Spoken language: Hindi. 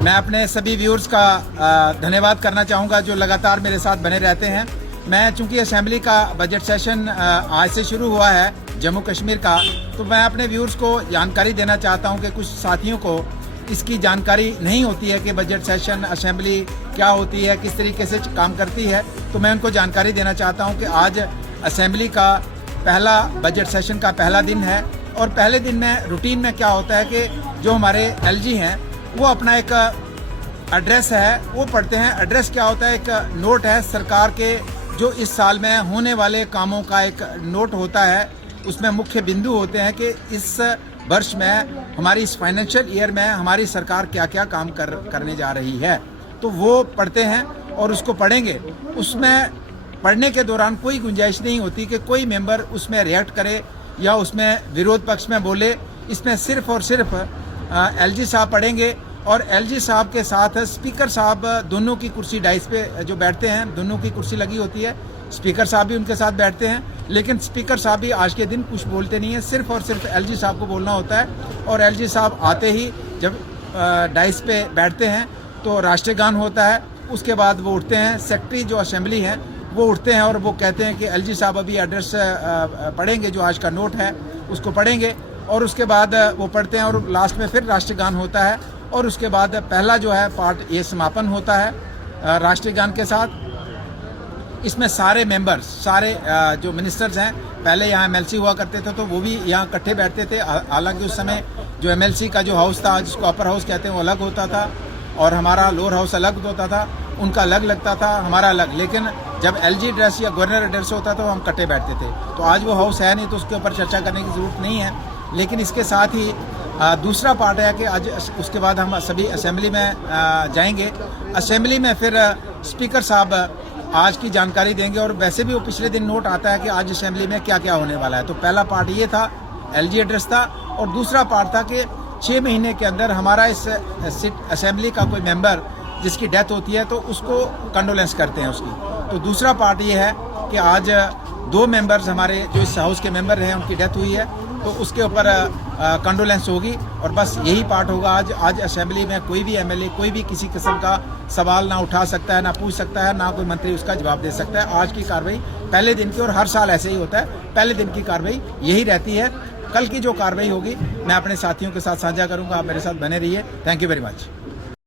मैं अपने सभी व्यूअर्स का धन्यवाद करना चाहूँगा जो लगातार मेरे साथ बने रहते हैं। मैं चूंकि असेंबली का बजट सेशन आज से शुरू हुआ है जम्मू कश्मीर का, तो मैं अपने व्यूअर्स को जानकारी देना चाहता हूं कि कुछ साथियों को इसकी जानकारी नहीं होती है कि बजट सेशन असेंबली क्या होती है, किस तरीके से काम करती है। तो मैं उनको जानकारी देना चाहता हूं कि आज असेंबली का पहला बजट सेशन का पहला दिन है और पहले दिन में रूटीन में क्या होता है कि जो हमारे एलजी हैं वो अपना एक एड्रेस है वो पढ़ते हैं। एड्रेस क्या होता है? एक नोट है सरकार के जो इस साल में होने वाले कामों का एक नोट होता है। उसमें मुख्य बिंदु होते हैं कि इस वर्ष में हमारी इस फाइनेंशियल ईयर में हमारी सरकार क्या क्या काम करने जा रही है, तो वो पढ़ते हैं और उसको पढ़ेंगे। उसमें पढ़ने के दौरान कोई गुंजाइश नहीं होती कि कोई मेंबर उसमें रिएक्ट करे या उसमें विरोध पक्ष में बोले। इसमें सिर्फ और सिर्फ एलजी साहब पढ़ेंगे और एलजी साहब के साथ स्पीकर साहब दोनों की कुर्सी डाइस पे जो बैठते हैं, दोनों की कुर्सी लगी होती है, स्पीकर साहब भी उनके साथ बैठते हैं। लेकिन स्पीकर साहब भी आज के दिन कुछ बोलते नहीं है, सिर्फ और सिर्फ एलजी साहब को बोलना होता है। और एलजी साहब आते ही जब डाइस पे बैठते हैं तो राष्ट्रगान होता है, उसके बाद वो उठते हैं। सेक्रेटरी जो असेंबली है वो उठते हैं और वो कहते हैं कि एलजी साहब अभी एड्रेस पढ़ेंगे, जो आज का नोट है उसको पढ़ेंगे और उसके बाद वो पढ़ते हैं और लास्ट में फिर राष्ट्रगान होता है और उसके बाद पहला जो है पार्ट ये समापन होता है राष्ट्रगान के साथ। इसमें सारे मेंबर्स, सारे जो मिनिस्टर्स हैं, पहले यहाँ एमएलसी हुआ करते थे तो वो भी यहाँ इकट्ठे बैठते थे। हालांकि उस समय जो एमएलसी का जो हाउस था, जिसको अपर हाउस कहते हैं, वो अलग होता था और हमारा लोअर हाउस अलग होता था। उनका अलग लगता था, हमारा अलग। लेकिन जब एलजी एड्रेस या गवर्नर एड्रेस होता था तो हम इकट्ठे बैठते थे। तो आज वो हाउस है नहीं तो उसके ऊपर चर्चा करने की जरूरत नहीं है। लेकिन इसके साथ ही दूसरा पार्ट है कि आज उसके बाद हम सभी असेंबली में जाएंगे। असेंबली में फिर स्पीकर साहब आज की जानकारी देंगे और वैसे भी वो पिछले दिन नोट आता है कि आज असेंबली में क्या क्या होने वाला है। तो पहला पार्ट ये था, एलजी एड्रेस था, और दूसरा पार्ट था कि 6 महीने के अंदर हमारा इस असेंबली का कोई मेंबर जिसकी डेथ होती है तो उसको कंडोलेंस करते हैं उसकी। तो दूसरा पार्ट ये है कि आज 2 मेंबर्स हमारे जो इस हाउस के मेंबर रहे उनकी डेथ हुई है तो उसके ऊपर कंडोलेंस होगी और बस यही पार्ट होगा। आज असेंबली में कोई भी एमएलए कोई भी किसी किस्म का सवाल ना उठा सकता है, ना पूछ सकता है, ना कोई मंत्री उसका जवाब दे सकता है। आज की कार्रवाई पहले दिन की, और हर साल ऐसे ही होता है, पहले दिन की कार्रवाई यही रहती है। कल की जो कार्रवाई होगी मैं अपने साथियों के साथ साझा करूंगा। आप मेरे साथ बने रहिए। Thank you very much.